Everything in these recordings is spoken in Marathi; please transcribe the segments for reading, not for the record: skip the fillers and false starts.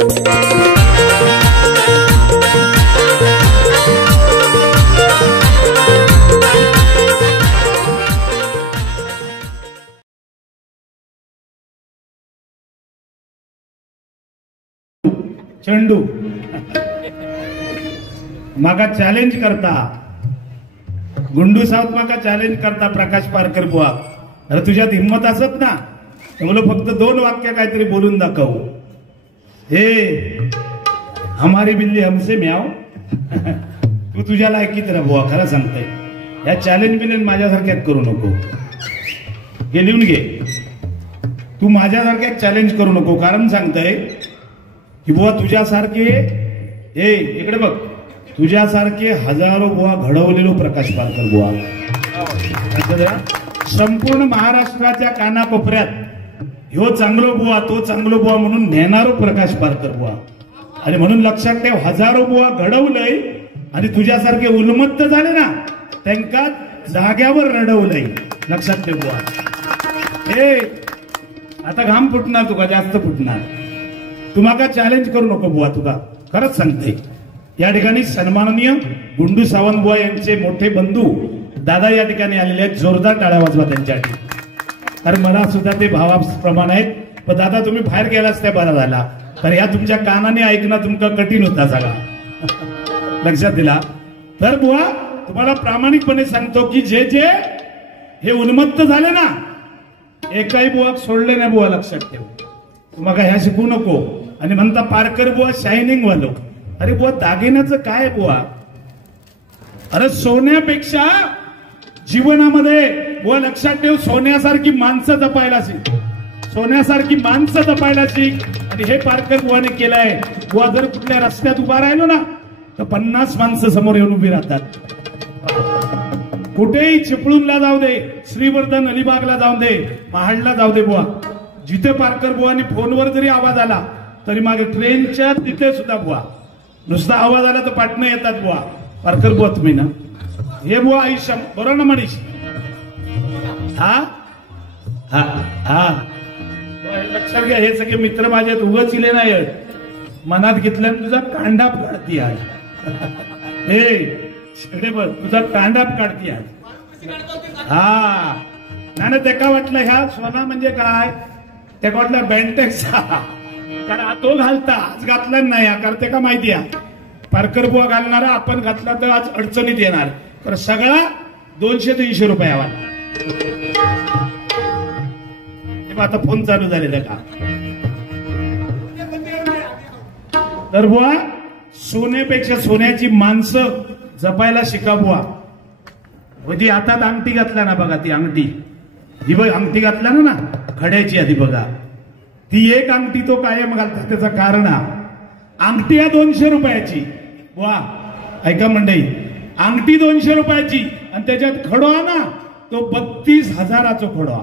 चेंडू माका चॅलेंज करता गुंडू सावत माका चॅलेंज करता प्रकाश पारकर बुवा. अरे तुझ्यात हिम्मत असत ना मला फक्त 2 वाक्य काहीतरी बोलून दाखव. हे हमारी बिल्ली हमसे म्याव. तू तुझ्या लायकीत रा बुवा खरं सांगताय. या चॅलेंज बिलेंज माझ्यासारख्यात करू नको. हे लिहून घे. तू माझ्यासारख्यात चॅलेंज करू नको. कारण सांगताय की बुवा तुझ्यासारखे हे इकडे बघ तुझ्यासारखे हजारो बुवा घडवलेलो प्रकाश पारकर बुवा संपूर्ण महाराष्ट्राच्या कानाकोपऱ्यात ह्यो चांगलो बुवा तो चांगलो बुवा म्हणून नेणारो प्रकाश पारकर बुवा. आणि म्हणून लक्षात ठेव हजारो बुवा घडवलंय आणि तुझ्यासारखे उन्मत्त झाले ना त्यांका जाग्यावर रडवलंय. लक्षात ठेव बुवा. हे आता घाम फुटणार तुका जास्त फुटणार. तुम्हाला चॅलेंज करू नको बुवा. तुका खरंच सांगते या ठिकाणी सन्माननीय गुंडू सावंत बुवा यांचे मोठे बंधू दादा या ठिकाणी आलेले आहेत. जोरदार टाळ्या वाजवा त्यांच्यासाठी. कारण मला सुद्धा ते भावाप्रमाण आहेत. पण दादा तुम्ही बाहेर गेलाच त्या बरा झाला. तर या तुमच्या कानाने ऐकणं तुमका कठीण होता सगळा. लक्षात दिला तर बुवा तुम्हाला प्रामाणिकपणे सांगतो की जे जे हे उन्मत्त झाले ना एकाही बुवा सोडले नाही बुवा. लक्षात ठेव. तुम्हाला ह्या शिकू नको. आणि म्हणता पारकर बुवा शायनिंग वालो. अरे बुवा दागिन्याचं काय बुवा. अरे सोन्यापेक्षा जीवनामध्ये बुवा लक्षात ठेव सोन्यासारखी माणसं जपायला शिक. सोन्यासारखी माणसं जपायला शिक. आणि हे पारकर बुवाने केलंय. बुवा जर कुठल्या रस्त्यात उभा राहिलो ना तर 50 माणसं समोर येऊन उभी राहतात. कुठेही चिपळूणला जाऊ दे श्रीवर्धन अलिबागला जाऊ दे महाडला जाऊ दे बुवा जिथे पारकर बुवानी फोनवर जरी आवाज आला तरी मागे ट्रेनच्या तिथे सुद्धा बुवा नुसता आवाज आला तर पाटणं येतात बुवा पारकर बुवा तुम्ही ना. हे बुवा आयुष्य बरोबर ना मनीष. हा हा हा लक्षात घ्या. हे सगळे मित्र माझे उगाच इले नाही मनात घेतल्याने तुझा कांडाप काढती आहे. हे बघ तुझा कांडाप काढती आहे. हा नाही त्याका वाटलं ह्या सोना म्हणजे काय त्याका वाटलं बँटेक्सचा. कारण तो घालता आज घातला नाही कारण ते का माहिती आहे पारकर बुवा घालणारा आपण घातला तर आज अडचणीत येणार. तर सगळा 200-300 रुपये आवा. आता फोन चालू झालेला का. तर बुवा सोन्यापेक्षा सोन्याची माणसं जपायला शिका बुवा. ती हातात अंगठी घातला ना बघा ती अंगठी ही बघ अंगठी घातला ना खड्याची आधी बघा ती एक अंगठी तो कायम घालतात. त्याचं कारण अंगठी आहे 200 रुपयाची. वा ऐका मंडळी अंगठी 200 रुपयाची आणि त्याच्यात खडो ना तो 32,000चा खडो.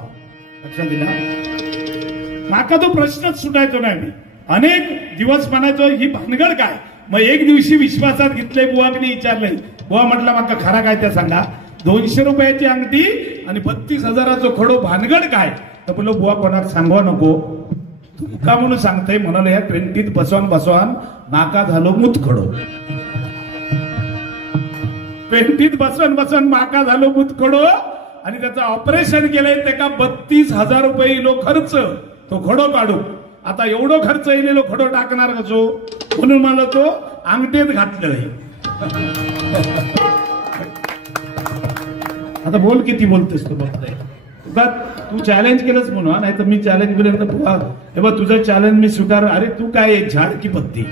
लक्षात दिला. माका तो प्रश्नच सुटायचो नाही. मी अनेक दिवस म्हणायचो ही भानगड काय. मग एक दिवशी विश्वासात घेतलंय बुवानी विचारलंय बुवा म्हटलं माका खरा काय त्या सांगा. 200 रुपयाची अंगठी आणि 32,000चा खडो भानगड काय. तर बोलो बुवा कोणाला सांगवा नको का म्हणून सांगताय म्हणाले या 20त बसवान नाका झालो मुतखडो. 20त बसवान माका झालो मुतखडो आणि त्याचं ऑपरेशन केलंय त्याका 32,000 रुपये इलो खर्च तो खडो काढू. आता एवढं खर्च इलेलो खडो टाकणार कसो म्हणून मला तो अंगठीत घातलंय. आता बोल किती बोलतेस तू बघताय. तू चॅलेंज केलंच म्हणून नाही तर मी चॅलेंज केलं बघ तुझं चॅलेंज मी स्वीकार. अरे तू काय एक झाड की पत्ती.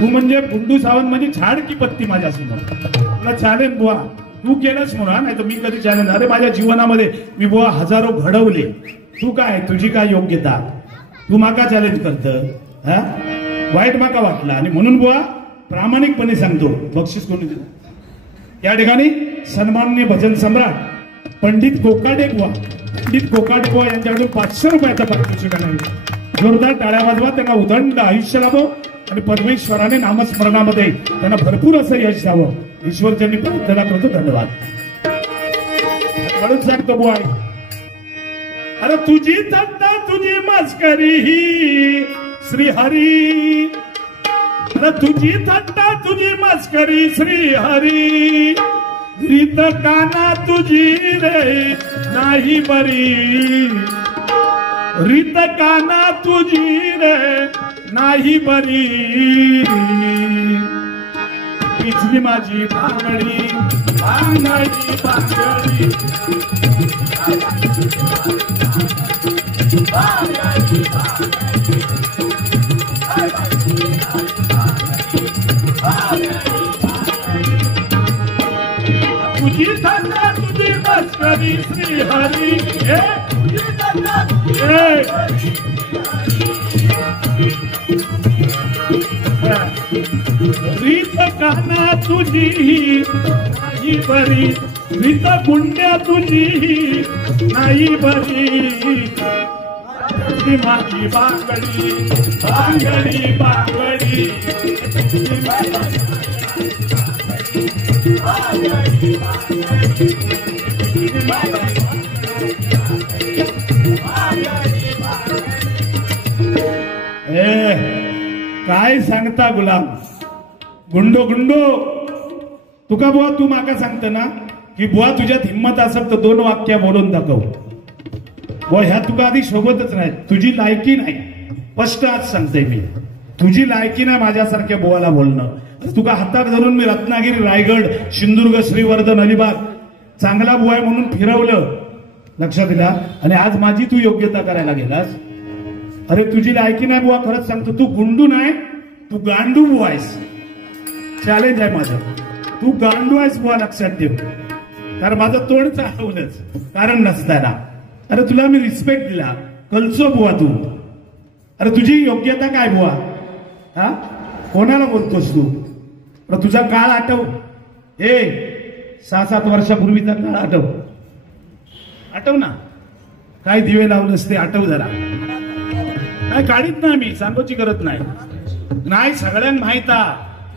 तू म्हणजे गुंडू सावंत म्हणजे झाड की पत्ती माझ्यासमोर. तुला चॅलेंज बुवा तू केलंच म्हणून नाही तर मी कधी चॅलेंज. अरे माझ्या जीवनामध्ये मी बुवा हजारो घडवले. तू काय तुझी काय योग्यता तू माका चॅलेंज करत. हा वाईट माका वाटला आणि म्हणून बुवा प्रामाणिकपणे सांगतो बक्षीस कोणी दिलं. या ठिकाणी सन्माननीय भजन सम्राट पंडित कोकाटे बुवा यांच्याकडून 500 रुपयाचा पारितोषिक आहे. जोरदार टाळ्या वाजवा. त्यांना उदंड आयुष्य लाभो आणि परमेश्वराने नामस्मरणामध्ये त्यांना भरपूर असं यश जावं. ईश्वरचरणी प्रार्थना करतो. धन्यवाद. म्हणून सांगतो बुवा अरे तुझी थट्टा तुझी मस्करी ही श्रीहरी तुझी थट्टा तुझी मस्करी श्री हरी रीत काना तुझी रे नाही बरी रीत काना तुझी रे नाही बरी इथली माझी बांगडी बांगडी बांगडी तुझी थंडा तुझी मस्करी श्री हरी तुझी थंडा रीत काना तुझी नाही बरी रीत पुण्या तुझी नाही बरी माझी बांगडी बांगडी बांगडी काय सांगता गुलाम गुंडो गुंडो तुका बुवा तू माका सांगता ना की बुवा तुझ्यात हिंमत असेल तर 2 वाक्य बोलून दाखव बुवा ह्या तुका आधी शोभतच नाही तुझी लायकी नाही स्पष्ट आज सांगते मी तुझी लायकी नाही माझ्यासारख्या बुवाला बोलणं तुका हातात धरून मी रत्नागिरी रायगड सिंधुदुर्ग श्रीवर्धन अलिबाग चांगला बुवा आहे म्हणून फिरवलं लक्षात दिला आणि आज माझी तू योग्यता करायला गेलास अरे तुझी लायकी नाही बुवा खरंच सांगतो तू गुंडू नाही तू गांडू बुवा आहेस चॅलेंज आहे माझं तू गांडू आहेस बुवा लक्षात ठेव कारण माझं तोंड चालवलंच कारण नसताना अरे तुला मी रिस्पेक्ट दिला कलसो बुवा तू अरे तुझी योग्यता काय बुवा हा कोणाला बोलतोस तू तुझा काळ आठव 6-7 वर्षापूर्वीचा काळ आठव ना काय दिवे लावलंस ते आठव जरा काय काढीत नाही मी सांगूची गरज नाही सगळ्यांना माहित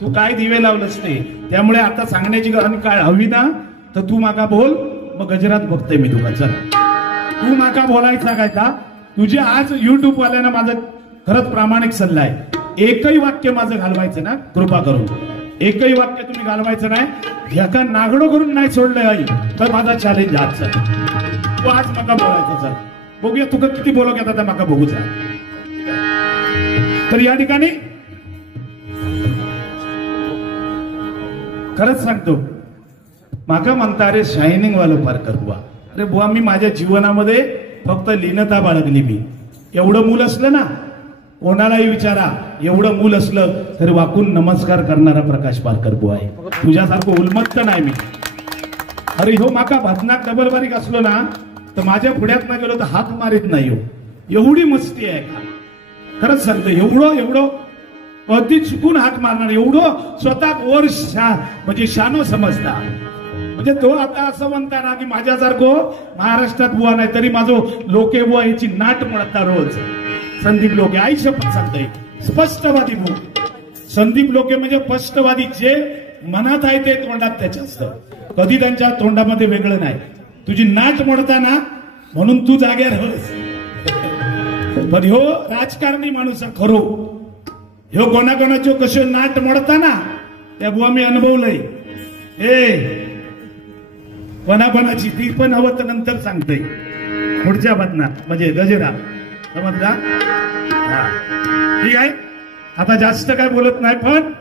तू काय दिवे लावलंस ते त्यामुळे आता सांगण्याची काय हवी ना तर तू माका बोल मग गजरात बघते मी तुला चल तू माका बोलायचा काय का तुझे आज युट्यूब वाल्यांना माझं खरंच प्रामाणिक सल्ला आहे एकही वाक्य माझं घालवायचं ना कृपा करून एकही वाक्य तुम्ही घालवायचं नाही एका नागडो करून नाही सोडलं आई तर माझा चॅलेंज आजचा तू आज माका बोलायचं चल बघूया तुका किती बोलू घेता त्या माका बघूचा तर या ठिकाणी खरंच सांगतो माका म्हणता अरे शायनिंग वालो पार कर बुवा अरे बुवा मी माझ्या जीवनामध्ये फक्त लीनता बाळगली मी एवढं मूल असलं ना कोणालाही विचारा एवढं मूल असलं तरी वाकून नमस्कार करणारा प्रकाश पारकर बुवा आहे तुझ्यासारखं उन्मत्त नाही मी अरे हो माका भातनाक डबल बारीक असलो ना तर माझ्या पुढ्यात ना गेलो तर हाक मारित नाही हो एवढी मस्ती आहे का खरंच सांगतो एवढं कधी चुकून हाक मारणार एवढं स्वतः वर म्हणजे शानो समजता म्हणजे तो आता असं म्हणता ना की माझ्यासारखं महाराष्ट्रात बुवा नाही तरी माझं लोके बुवा याची नाट म्हणता रोज संदीप लोके आई शपथ सांगतोय स्पष्टवादी बुवा संदीप लोके म्हणजे स्पष्टवादी जे मनात आहे ते तोंडात त्याच्या असतं कधी त्यांच्या तोंडामध्ये वेगळं नाही तुझी नाट म्हणताना म्हणून तू जाग्यावर होस पण ह्यो राजकारणी माणूस खरो ह्यो कोणाकोणाचे कसे नाट मोडताना त्या बुवा मी अनुभवलंय कोणाकोणाची ती पण हवं तर नंतर सांगते पुढच्या बदनात म्हणजे गजेरा समजला ठीक आहे आता जास्त काय बोलत नाही पण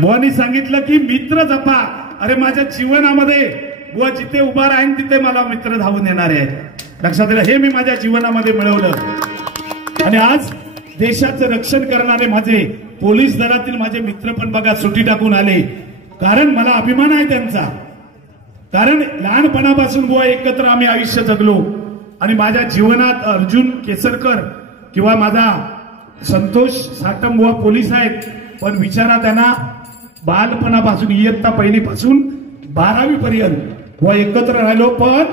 बुवानी सांगितलं की मित्र जपा अरे माझ्या जीवनामध्ये बुवा जिथे उभा राहीन तिथे मला मित्र धावून येणारे आहेत लक्षात दिलं हे मी माझ्या जीवनामध्ये मिळवलं आणि आज देशाचं रक्षण करणारे माझे पोलीस दलातील माझे मित्र पण बघा सुट्टी टाकून आले कारण मला अभिमान आहे त्यांचा कारण लहानपणापासून बुवा एकत्र आम्ही आयुष्य जगलो आणि माझ्या जीवनात अर्जुन केसरकर किंवा माझा संतोष साटम बुवा पोलीस आहेत पण विचारा त्यांना बालपणापासून इयत्ता पहिलीपासून 12वी पर्यंत बुवा एकत्र राहिलो पण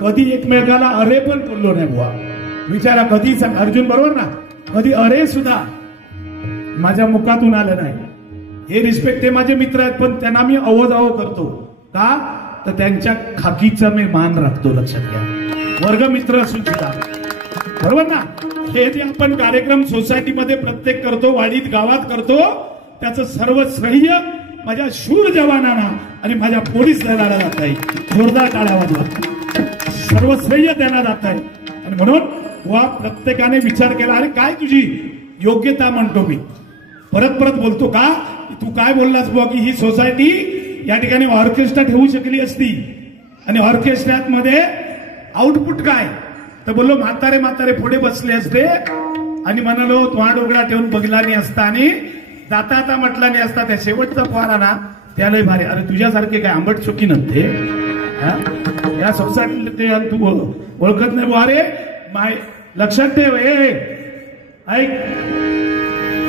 कधी एकमेकाला अरे पण बोललो नाही बुवा विचारा कधी सांग अर्जुन बरोबर ना कधी अरे सुद्धा माझ्या मुखातून आलं नाही हे रिस्पेक्ट ते माझे मित्र आहेत पण त्यांना मी अवधाव करतो का तर त्यांच्या खाकीचा मी मान राखतो लक्षात घ्या वर्ग मित्र असून सुद्धा बरोबर ना हे जे आपण कार्यक्रम सोसायटीमध्ये प्रत्येक करतो, वाडीत गावात करतो, त्याचं सर्व श्रेय माझ्या शूर जवानांना आणि माझ्या पोलीस दलाला जात आहे. जोरदार टाळ्या वाजवा. सर्व श्रेय त्यांना जात आहे. आणि म्हणून वा प्रत्येकाने विचार केला, अरे काय तुझी योग्यता म्हणतो मी, परत परत बोलतो का, तू काय बोललास बुवा की ही सोसायटी या ठिकाणी ऑर्केस्ट्रा ठेवू शकली असती, आणि ऑर्केस्ट्रात मध्ये आउटपुट काय, तर बोललो म्हातारे म्हातारे पुढे बसले असते आणि म्हणालो तोंड उघडा ठेवून बघला नाही असता आणि जाता आता म्हटला नाही असता. त्या शेवटचा पोहारा ना त्याला भारी. अरे तुझ्यासारखे काय आंबट चुकी नव्हते या सोसायटीला, ते तू ओळखत नाही बुवा. अरे माय लक्षात ठेव, ऐक,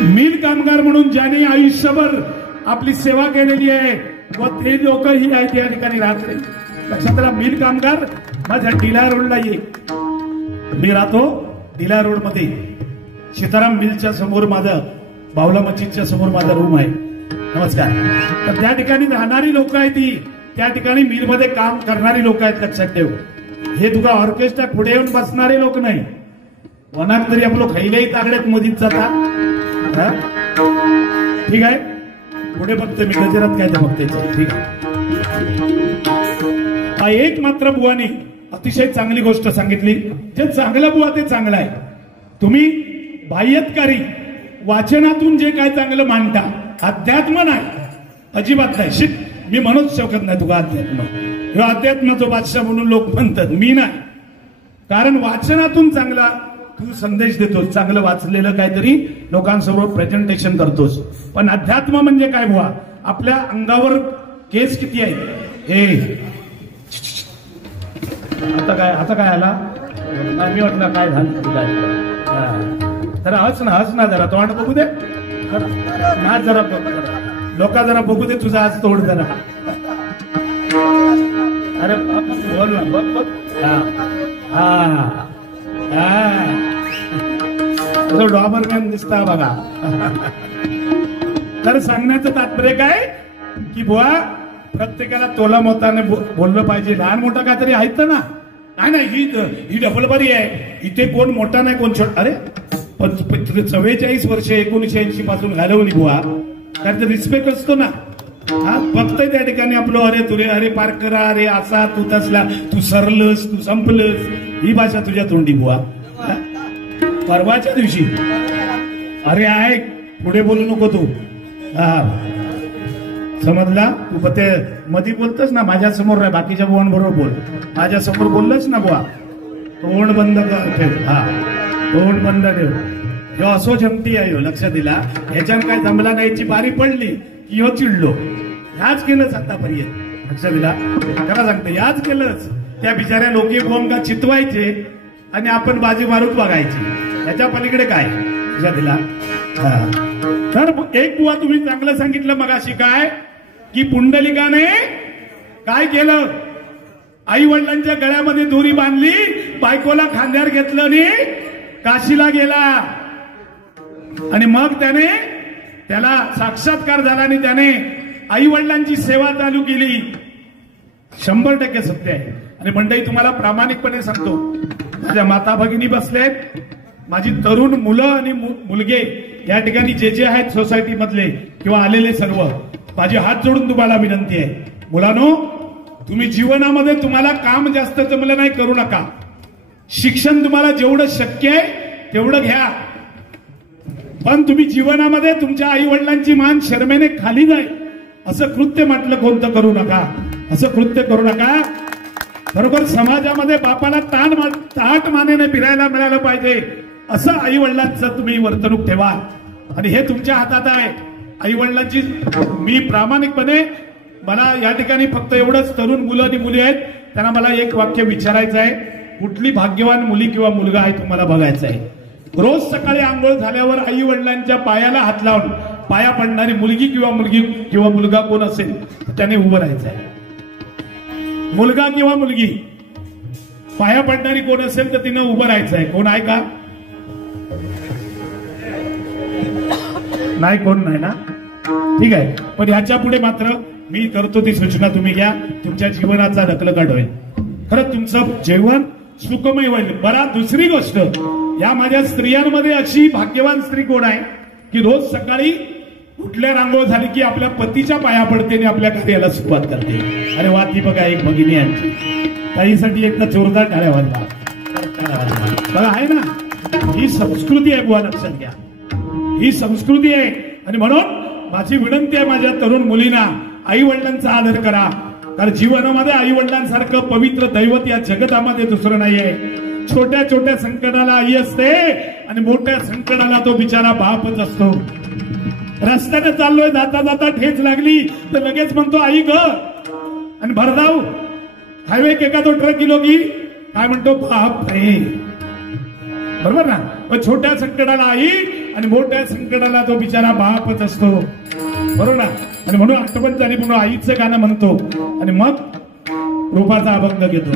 मिल कामगार म्हणून ज्यांनी आयुष्यभर आपली सेवा केलेली आहे व ते लोक ही आहेत या ठिकाणी राहत नाही. लक्षात राहा, मिल कामगार माझ्या डिला रोडला ये, मी राहतो डिला रोड मध्ये, सीताराम मिलच्या समोर माझं, बावला मस्जिदच्या समोर माझा रूम आहे. नमस्कार. तर त्या ठिकाणी राहणारी लोक आहेत, ती त्या ठिकाणी मिलमध्ये काम करणारी लोक आहेत. लक्षात ठेव, हे तुका ऑर्केस्ट्रा पुढे येऊन बसणारे लोक नाही. वनात तरी आपलं खैल्याही तागड्यात मधीत जाता. ठीक आहे, पुढे बघते मी गजरात काय ते बघते. ठीक आहे. हा एक मात्र बुवानी अतिशय चांगली गोष्ट सांगितली. जे चांगलं बुवा ते चांगलं आहे. तुम्ही बाह्यतकारी वाचनातून जे काय चांगलं मांडता, अध्यात्म नाही, अजिबात नाही. शिक, मी म्हणूच शकत नाही तुका अध्यात्म, हे अध्यात्माचा बादशाह म्हणून लोक म्हणतात, मी नाही. कारण वाचनातून चांगला तू संदेश देतोस, चांगलं वाचलेलं काहीतरी लोकांसमोर प्रेझेंटेशन करतोस. पण अध्यात्म म्हणजे काय बुवा, आपल्या अंगावर केस किती आहेत हे. आता काय आला, मी वाटलं काय झालं जरा हस ना जरा, तोंड बघू दे ना जरा, लोक जरा बघू दे तुझा आज तोड जरा. अरे बोल ना, बघ बघ. डॉबरमॅन दिसता बघा. तर सांगण्याचं तात्पर्य काय की बुवा प्रत्येकाला तोला मोताने बोललं पाहिजे. लहान मोठा काहीतरी आहेत ना, नाही ही डबल बरी आहे, इथे कोण मोठा नाही कोण छोटा. अरे 44 वर्ष 1980 पासून घालवली बुवा, कारण रिस्पेक्ट असतो ना. हा फक्त त्या ठिकाणी आपलं अरे तुरे, अरे पार करा, अरे असा तू तसला, तू सरलस, तू संपलस, ही भाषा तुझ्या तोंडी बुवा. परवाच्या दिवशी अरे आहे पुढे बोलू नको तू, समजला. तू ते मधी बोलतस ना, माझ्या समोर नाही, बाकीच्या बुवांबरोबर बोल. माझ्या समोर बोललंच ना बुवा, तोंड बंद ठेव. हा तोंड बंद ठेव. ह्यो असो जमती आहे, लक्षात दिला. ह्याच्यात काय जमला नाही, याची बारी पडली की ह्यो चिडलो. ह्याच केलंच आतापर्यंत, लक्षात दिला. खरं सांगतो, याच केलंच. त्या बिचाऱ्या लोके बोंगा चितवायचे आणि आपण बाजी मारून बघायची, त्याच्या पलीकडे काय, लक्षात दिला. तर एक बुवा तुम्ही चांगलं सांगितलं मगाशी, काय की पुंडलिकाने काय केलं, आई वडिलांच्या गळ्यामध्ये दोरी बांधली, बायकोला खांद्यावर घेतलं आणि काशीला गेला. आणि मग त्याला साक्षात्कार झाला आणि त्याने आई वडिलांची सेवा चालू केली. 100% सत्य आहे. आणि मंडळी तुम्हाला प्रामाणिकपणे सांगतो, माझ्या माता भगिनी बसलेत, माझी तरुण मुलं आणि मुलगे या ठिकाणी जे आहेत सोसायटी मधले किंवा आलेले सर्व, माझी हात जोडून तुम्हाला विनंती आहे, मुलांनो तुम्ही जीवनामध्ये तुम्हाला काम जास्त जमलं नाही करू नका. शिक्षण तुम्हाला जेवढं शक्य आहे तेवढं घ्या, पण तुम्ही जीवनामध्ये तुमच्या आई वडिलांची मान शर्मेने खाली जाईल असं कृत्य म्हटलं कोणतं करू नका. असं कृत्य करू नका. बरोबर समाजामध्ये बापाला ताट मानेने फिरायला मिळालं पाहिजे असं आई वडिलांचं तुम्ही वर्तणूक ठेवा. आणि हे तुमच्या हातात आहे. आई वडिलांची मी प्रामाणिकपणे, मला या ठिकाणी फक्त एवढंच तरुण मुलं आणि मुली आहेत, त्यांना मला एक वाक्य विचारायचं आहे. कुठली भाग्यवान मुली किंवा मुलगा आहे तुम्हाला बघायचं आहे. रोज सकाळी आंघोळ झाल्यावर आई वडिलांच्या पायाला हात लावून पाया पडणारी मुलगी किंवा मुलगा कोण असेल त्याने उभं राहायचं आहे. मुलगा किंवा मुलगी पाया पडणारी कोण असेल तर तिनं उभं राहायचं आहे. कोण आहे का? नाही, कोण नाही ना. ठीक आहे. पण याच्या पुढे मात्र मी करतो ती सूचना तुम्ही घ्या. तुमच्या जीवनाचा ढकलकाट होईल. खरं तुमचं जीवन सुखमय होईल. बरा दुसरी गोष्ट, या माझ्या स्त्रियांमध्ये अशी भाग्यवान स्त्री कोण आहे की रोज सकाळी कुठल्या रांगोळ झाली की आपल्या पतीच्या पाया पडते आणि आपल्या कार्याला सुरुवात करते. अरे वा, ती बघा एक भगिनी आमची. ताईसाठी एकदा जोरदार टाळ्या वाजवा. बघा आहे ना, ही संस्कृती आहे बुवा, लक्षात घ्या, ही संस्कृती आहे. आणि म्हणून माझी विनंती आहे माझ्या तरुण मुलींना, आई वडिलांचा आदर करा. कारण जीवनामध्ये आई वडिलांसारखं पवित्र दैवत या जगतामध्ये दुसरं नाही आहे. छोट्या छोट्या संकटाला आई असते आणि मोठ्या संकटाला तो बिचारा बापच असतो. रस्त्याने चाललोय, जाता जाता ठेच लागली तर लगेच म्हणतो आई ग, आणि भरधाव हायवे केका तो ट्रक गेलो की काय म्हणतो बाप रे. बरोबर ना. पण छोट्या संकटाला आई आणि मोठ्या संकटाला तो बिचारा बापच असतो. बरोबर ना. आणि म्हणून आठवण झाली म्हणून आईचं गाणं म्हणतो आणि मग रूपाचा अभंग घेतो.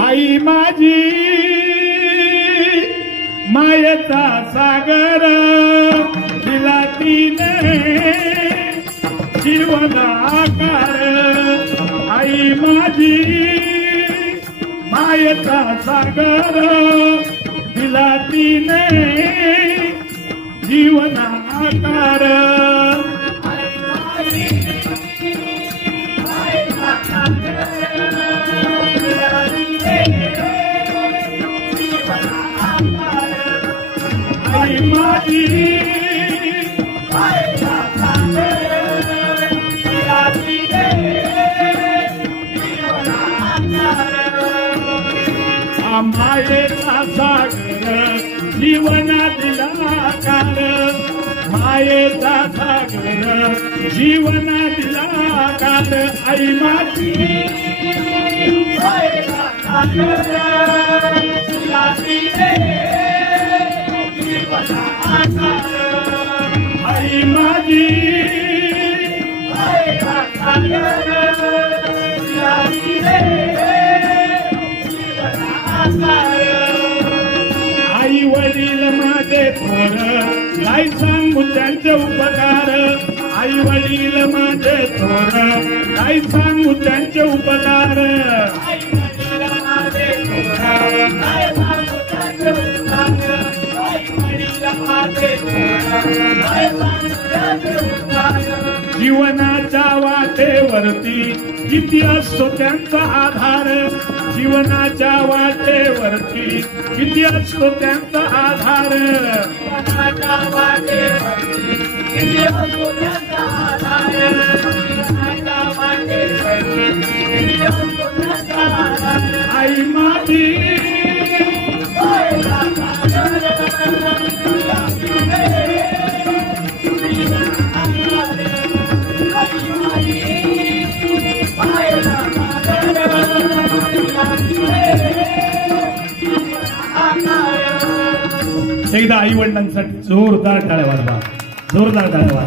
आई माझी मायेचा सागर दिला तिने जीवन आकार. आई माझी मायेचा सागर दिला तिने जीवन आकार. आई माझी मायेचा सागर जीवना दिला आकार. मायेचा सागर जीवना दिला आकार. आई माझी मायेचा सागर दिला तिने जीवना आकार. आई माझी मायेचा सागर दिला तिने आई वडील माझे थोर काय सांगू त्यांचे उपकार. आई वडील माझे थोर काय सांगू त्यांचे उपकार. जीवनाच्या वाटेवरती किती असतो त्यांचा आधार. जीवनाच्या वाटेवरती किती असतो त्यांचा आधार. जीवनाच्या वाटेवरती किती असतो त्यांचा आधार. जीवनाच्या वाटेवरती किती असतो त्यांचा आधार. आई माझी एकदा आई वडिलांसाठी जोरदार टाळ्या वाजवा, जोरदार टाळ्या वाजवा.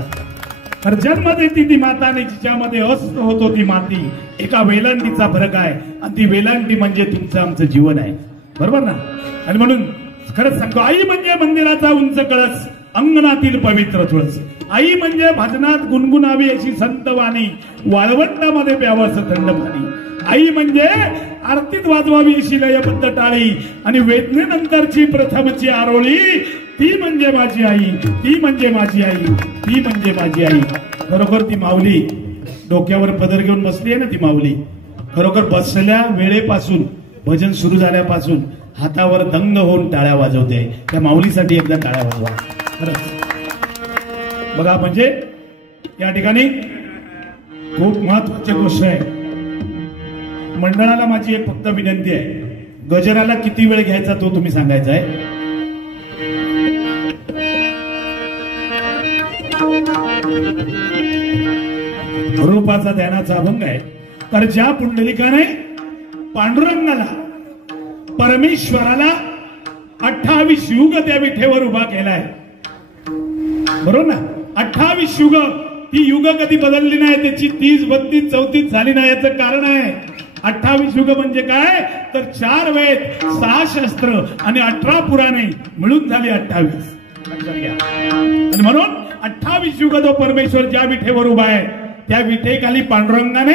तर जन्म देती ती माता आणि जिच्यामध्ये अस्त्र होतो ती माती. एका वेलांटीचा फरक आहे आणि ती वेलांटी म्हणजे तुमचं आमचं जीवन आहे. बरोबर ना. आणि म्हणून खरंच सांगतो, आई म्हणजे मंदिराचा उंच कळस, अंगणातील पवित्र तुळस. आई म्हणजे भजनात गुणगुणावी अशी संत वाणी, वाळवंटामध्ये प्यावं असं थंड पाणी. आई म्हणजे आरतीत वाजवावी अशी लयबद्ध टाळी आणि वेदनेनंतरची प्रथमची आरोळी. ती म्हणजे माझी आई, ती म्हणजे माझी आई, ती म्हणजे माझी आई. खरोखर ती माऊली डोक्यावर पदर घेऊन बसली आहे ना, ती माऊली खरोखर बसल्या वेळेपासून भजन सुरू झाल्यापासून हातावर दंग होऊन टाळ्या वाजवते. त्या माऊलीसाठी एकदा टाळ्या वाजवा. खरंच बघा, म्हणजे या ठिकाणी खूप महत्वाची गोष्ट आहे. मंडळाला माझी एक फक्त विनंती आहे, गजराला किती वेळ घ्यायचा तो तुम्ही सांगायचा आहे. रूपाचा ध्यानाचा अभंग आहे. तर ज्या पुंडलिकाने पांडुरंगाला, परमेश्वराला 28 युग त्या विठेवर उभा केलाय. बरोबर ना. 28 युग, ती युग कधी बदलली नाही. त्याची 30, 32, 34 झाली नाही. याचं कारण आहे 28 युग म्हणजे काय, तर 4 वेद, 6 शस्त्र आणि 18 पुराणे मिळून झाली 28. आणि म्हणून 28 युग तो परमेश्वर ज्या विठेवर उभा आहे त्या विटेखाली पांडुरंगाने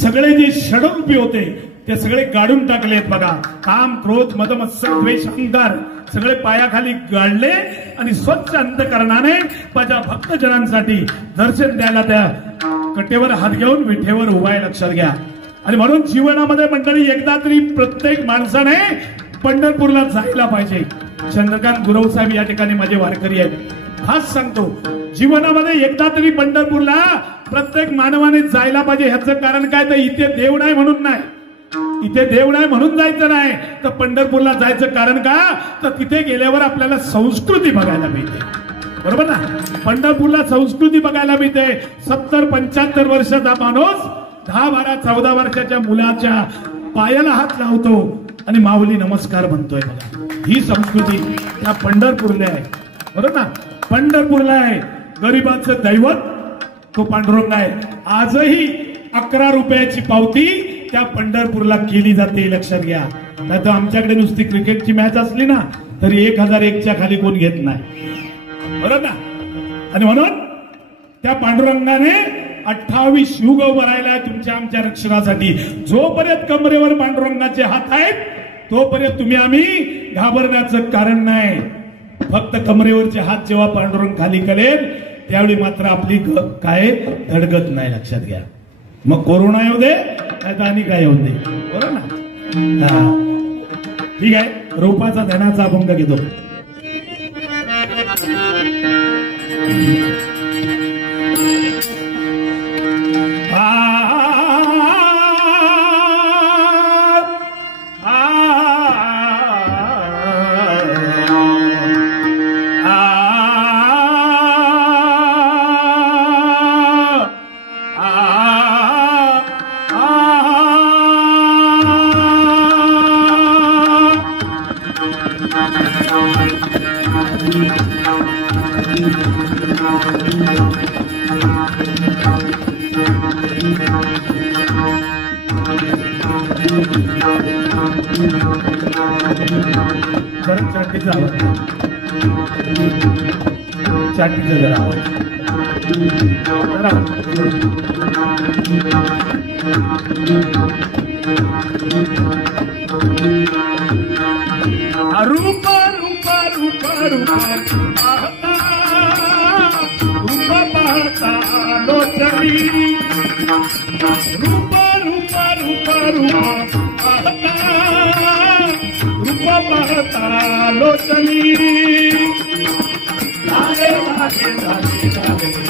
सगळे जे षडरूपी होते ते सगळे गाडून टाकलेत बघा. काम, क्रोध, मद, मत्सर, द्वेष, अहंकार सगळे पायाखाली गाडले आणि स्वच्छ अंतकरणाने माझ्या भक्तजनांसाठी दर्शन द्यायला त्या कटेवर हात घेऊन विठेवर उभा आहे, लक्षात घ्या. आणि म्हणून जीवनामध्ये मंडळी एकदा तरी प्रत्येक माणसाने पंढरपूरला जायला पाहिजे. चंद्रकांत गुरव साहेब या ठिकाणी माझे वारकरी आहेत. खास सांगतो, जीवनामध्ये एकदा तरी पंढरपूरला प्रत्येक मानवाने जायला पाहिजे. ह्याचं कारण काय, तर इथे देव नाही म्हणून नाही, इथे देव नाही म्हणून जायचं नाही, तर पंढरपूरला जायचं कारण का, तर तिथे गेल्यावर आपल्याला संस्कृती बघायला मिळते. बरोबर ना. पंढरपूरला संस्कृती बघायला मिळते. 70-75 वर्षाचा माणूस 10-12-14 वर्षाच्या मुलाच्या पायाला हात लावतो आणि माऊली नमस्कार म्हणतोय बघा. ही संस्कृती त्या पंढरपूरला आहे. बरोबर ना. पंढरपूरला आहे. गरिबांचं दैवत तो पांडुरंग आहे. आजही 11 रुपयाची पावती त्या पंढरपूरला केली जाते, लक्षात घ्या. नाही तर आमच्याकडे नुसती क्रिकेटची मॅच असली ना तरी 1001च्या खाली कोण घेत नाही. बरोबर ना. आणि म्हणून त्या पांडुरंगाने 28 युग भरायला तुमच्या आमच्या रक्षणासाठी. जोपर्यंत कमरेवर पांडुरंगाचे हात आहेत तोपर्यंत तुम्ही आम्ही घाबरण्याचं कारण नाही. फक्त कमरेवरचे हात जेव्हा पांडुरंग खाली करेल त्यावेळी मात्र आपली काय धडगत नाही, लक्षात घ्या. मग कोरोना येऊ दे नाही तर आणि काय येऊ दे. बरोबर ना. ठीक आहे. रोपाचा धनाचा अभंग घेतो. चाटीचा जरा आवाज. रूपा रूपा रूपा रूपा पाहता रूपा पाहता लोचनी. रूपा रूपा रूपा रूपा पाहता रूपा पाहता लोचनी. झाले झाले झाले झाले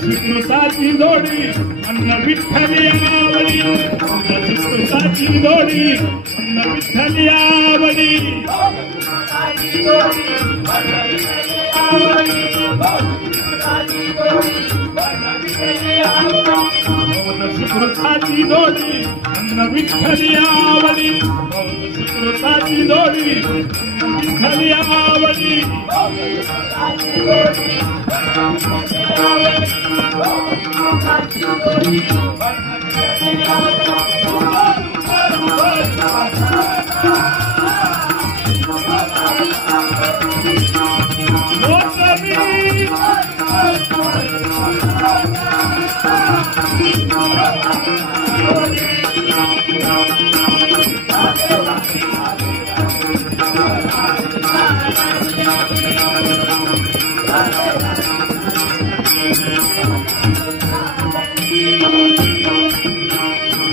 सुकृताची जोडी अन्न विठ्ठली आवडी. सुकृताची जोडी अन्न विठ्ठली आवडी. सुकृताची दोडी अन्न विठ्ठली आवडी सुकृताची दोडी विठ्ठली आवडी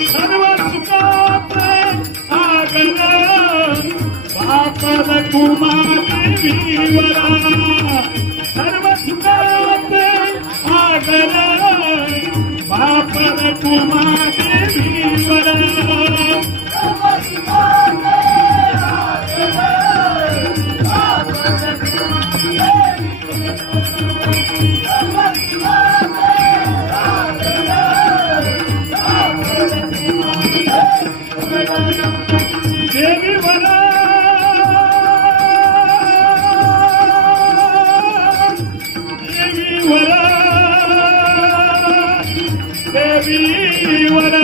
सर्व सुखाचे आगन बापद कुमादेवीवरा सर्व सुखाचे आगन बापद कुमादेवीवरा देवीवरा देवीवरा देवीवरा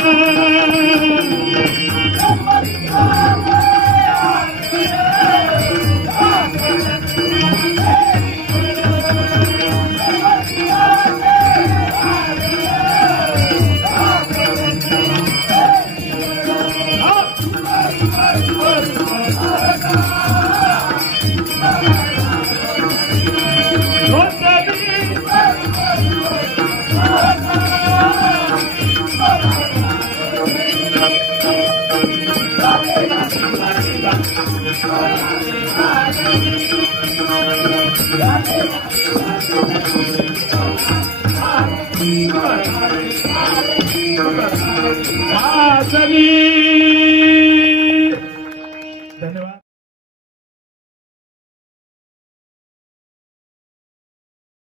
वासनी